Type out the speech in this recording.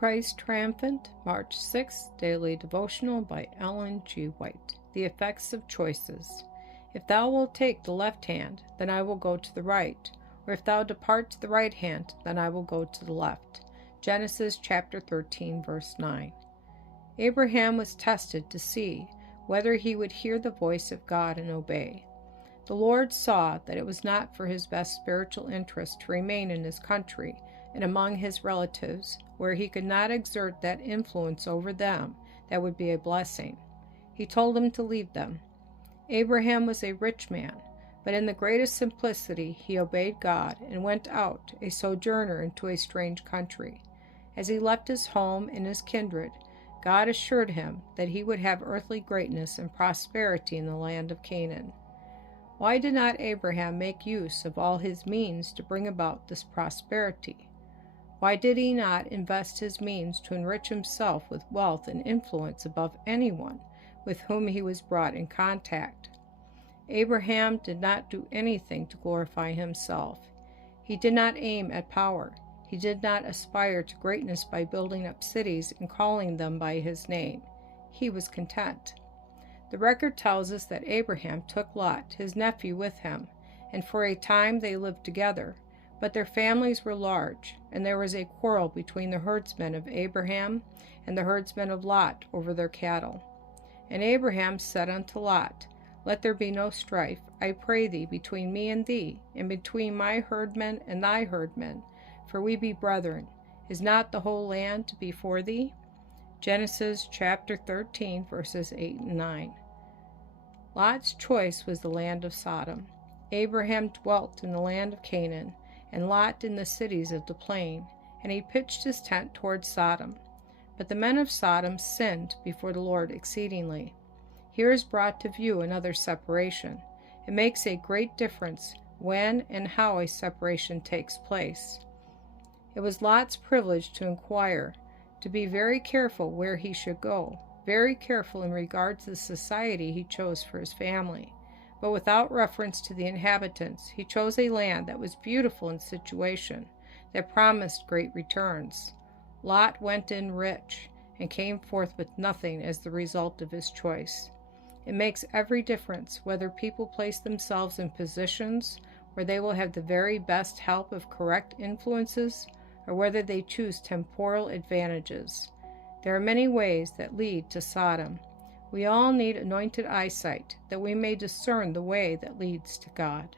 Christ Triumphant, March 6th, Daily Devotional by Ellen G. White. The Effects of Choices. If thou wilt take the left hand, then I will go to the right, or if thou depart to the right hand, then I will go to the left. Genesis chapter 13, verse 9. Abraham was tested to see whether he would hear the voice of God and obey. The Lord saw that it was not for his best spiritual interest to remain in his country and among his relatives, where he could not exert that influence over them that would be a blessing. He told him to leave them. Abraham was a rich man, but in the greatest simplicity he obeyed God and went out, a sojourner into a strange country. As he left his home and his kindred, God assured him that he would have earthly greatness and prosperity in the land of Canaan. Why did not Abraham make use of all his means to bring about this prosperity? Why did he not invest his means to enrich himself with wealth and influence above anyone with whom he was brought in contact? Abraham did not do anything to glorify himself. He did not aim at power. He did not aspire to greatness by building up cities and calling them by his name. He was content. The record tells us that Abraham took Lot, his nephew, with him, and for a time they lived together. But their families were large, and there was a quarrel between the herdsmen of Abraham and the herdsmen of Lot over their cattle. And Abraham said unto Lot, Let there be no strife, I pray thee, between me and thee, and between my herdmen and thy herdmen, for we be brethren. Is not the whole land before thee? Genesis chapter 13, verses 8 and 9. Lot's choice was the land of Sodom. Abraham dwelt in the land of Canaan, and Lot in the cities of the plain, and he pitched his tent toward Sodom. But the men of Sodom sinned before the Lord exceedingly. Here is brought to view another separation. It makes a great difference when and how a separation takes place. It was Lot's privilege to inquire, to be very careful where he should go, very careful in regard to the society he chose for his family. But without reference to the inhabitants, he chose a land that was beautiful in situation, that promised great returns. Lot went in rich, and came forth with nothing as the result of his choice. It makes every difference whether people place themselves in positions where they will have the very best help of correct influences, or whether they choose temporal advantages. There are many ways that lead to Sodom. We all need anointed eyesight, that we may discern the way that leads to God.